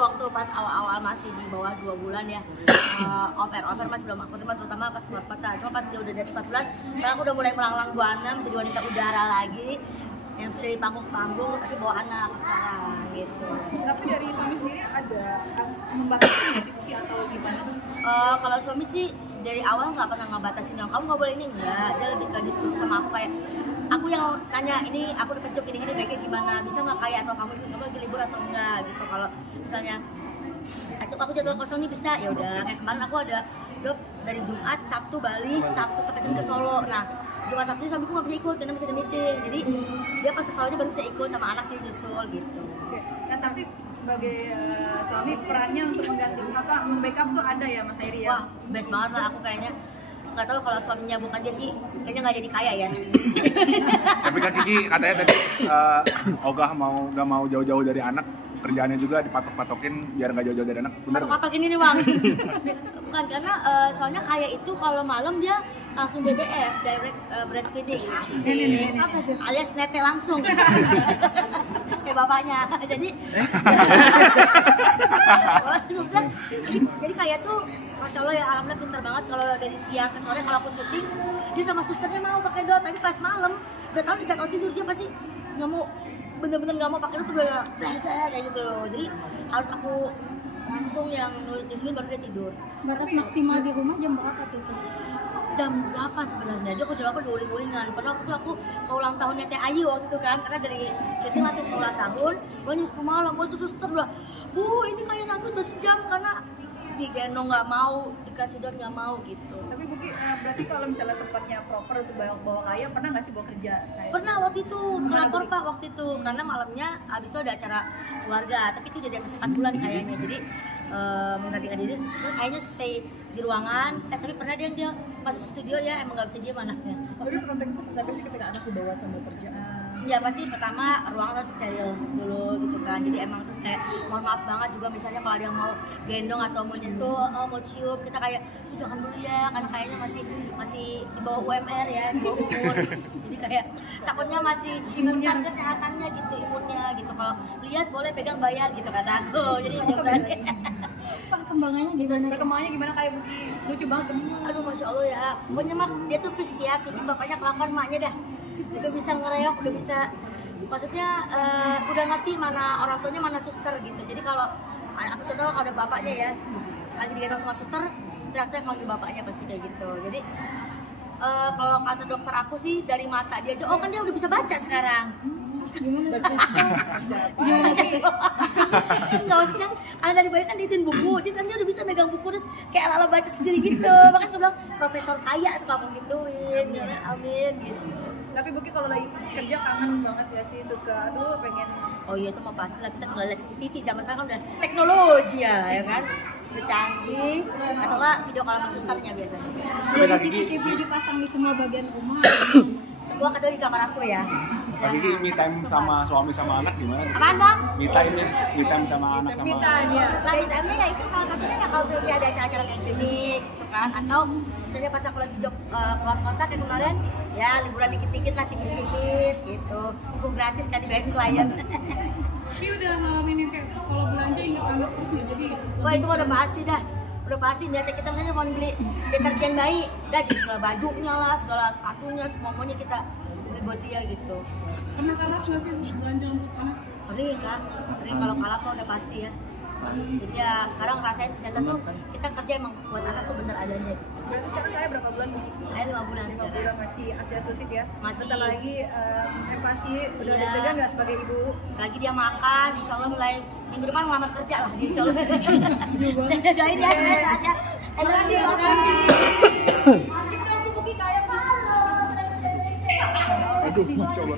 waktu pas awal-awal masih di bawah 2 bulan ya, over masih belum aku terima, terutama pas keluar kota. Cuma pas dia udah dari 4 bulan, sekarang aku udah mulai melanglang 26 jadi wanita udara lagi yang sudah di panggung-panggung tapi bawa anak sekarang gitu. Tapi dari suami sendiri ada membatasi nggak sih Puki atau gimana? Kalau suami sih dari awal nggak pernah ngebatasin, kamu nggak boleh ini enggak. Dia lebih ke diskusi sama aku, kayak aku yang tanya, ini aku udah pencuk ini baiknya gimana, bisa nggak kayak, atau kamu lagi libur atau enggak gitu. Kalau misalnya aku jadwal kosong nih bisa, ya udah. Kayak kemarin aku ada job dari Jumat, Sabtu Bali, Sabtu sampai Senin ke Solo. Nah Jumat Sabtu suamiku nggak bisa ikut karena masih ada meeting, jadi dia pas ke Solonya baru bisa ikut sama anaknya nyusul gitu. Oke. Nah tapi sebagai suami perannya untuk mengganti membackup tuh ada ya Mas Heri ya? Wah best banget lah, aku kayaknya nggak tahu kalau suaminya bukan dia sih kayaknya nggak jadi kaya ya. Tapi kan Kiki katanya tadi Ogah nggak mau jauh-jauh dari anak, kerjaannya juga dipatok-patokin biar nggak jauh-jauh dari anak, bener nggak? Patok ini nih bang. Bukan, karena soalnya kaya itu kalau malam dia langsung DBF, direct breastfeeding, alias nete langsung. Kayak bapaknya. Jadi jadi kaya tuh Masya Allah ya, alhamdulillah pintar banget. Kalau dari siang ke sore kalau aku syuting, dia sama susternya mau pakai dot, tapi pas malam udah tahu di jadwal tidur dia pasti nggak mau, bener-bener nggak mau pakai dot, udah kayak gitu. Jadi harus aku langsung yang nyusuin baru dia tidur. Batas maksimal di rumah jam berapa tuh? Jam 8 sebenarnya, dia kok jam 8 uling-ulingan. Padahal waktu itu aku ke ulang tahunnya Teh Ayu waktu itu kan, karena dari syuting langsung ke ulang tahun, gue nyus ke malam, gue tuh suster udah, Bu ini kayak nangis udah sejam karena digendong nggak mau, dikasih dot nggak mau gitu. Tapi Buki, berarti kalau misalnya tempatnya proper untuk bawa kaya, pernah nggak sih bawa kerja? Pernah waktu itu, ngelapor Pak waktu itu, karena malamnya abis itu ada acara keluarga, tapi itu udah di atas 4 bulan kayaknya, jadi menggantikan diri, terus kayaknya stay di ruangan, tapi pernah dia masuk studio ya, emang nggak bisa diam anaknya. Tapi proteksi ketika anak dibawa sambil kerja. Ya pasti pertama ruangan harus steril dulu gitu kan, jadi emang terus kayak mohon maaf banget juga misalnya kalau ada yang mau gendong atau mau nyentuh, mau cium, kita kayak jangan dulu ya, karena kayaknya masih di bawah UMR ya, di bawah umur, jadi kayak takutnya masih imunnya kesehatannya gitu, imunnya gitu, kalau lihat boleh pegang bayar gitu kata aku, jadi nggak berani. Perkembangannya gimana? Perkembangannya gimana kayak Buki? Lucu banget gemuk. Aduh Masya Allah ya, pokoknya mah dia tuh fix ya, fisik bapaknya kelakuan maknya dah, udah bisa ngereok, udah bisa, maksudnya udah ngerti mana orang tuanya mana suster gitu. Jadi kalau aku tahu kalau ada bapaknya ya lagi digendong sama suster, teriak-teriak kalau bapaknya pasti kayak gitu. Jadi kalau kata dokter aku sih dari mata dia aja, oh kan dia udah bisa baca sekarang. Gimana Nggak maksudnya, karena dari bayi kan diitin buku, jadi kan dia udah bisa megang buku terus kayak ala-ala baca sendiri gitu. Makanya aku bilang profesor kaya suka ngomong gituin, ya, amin gitu. Tapi Buki kalau lagi kerja kangen banget gak sih, suka aduh pengen. Oh iya itu mah pasti lah, kita tinggal lihat CCTV, zaman sekarang kan udah teknologi ya kan, udah canggih, atau nggak video call sama susternya biasanya. Jadi CCTV dipasang di semua bagian rumah. Semua kecuali di kamar aku ya. Kak Kiki me time sama suami sama anak gimana? Apaan bang? Me time sama anak sama. Vitanya. Nah di time-nya ya itu salah satunya ya, kalau misalnya ada acara-acara kayak klinik gitu kan, atau misalnya pas aku lagi job keluar kota kayak kemarin, ya liburan dikit-dikit lah, tipis-tipis gitu, aku gratis kan dibayarin klien. Tapi udah ngalamin kayak kalau belanja ingat anak terus ya, jadi Wah itu udah pasti dah, udah pasti niatnya kita misalnya mau beli deterjen bayi, udah jadi segala bajunya lah, segala sepatunya, semuanya kita beli buat dia gitu. pernah kalah nggak sih belanja untuk anak? Sering kak, sering kalau kalah mah udah pasti ya. Jadi ya sekarang rasain ternyata tuh kita kerja emang buat anak tuh bener adanya. Berarti sekarang kayak berapa bulan Buki? Saya 5 bulan 5 sekarang. bulan masih Asia eksklusif ya? Masih. Bentar lagi pasti udah Iya. deg-degan nggak sebagai ibu? Lagi dia makan, insya Allah mulai minggu depan ngelamar kerja lah, insya Allah. Doain ya, semoga aja. Terima kasih, makasih. Kita untuk Buki kayak malu. Aduh, Masya Allah.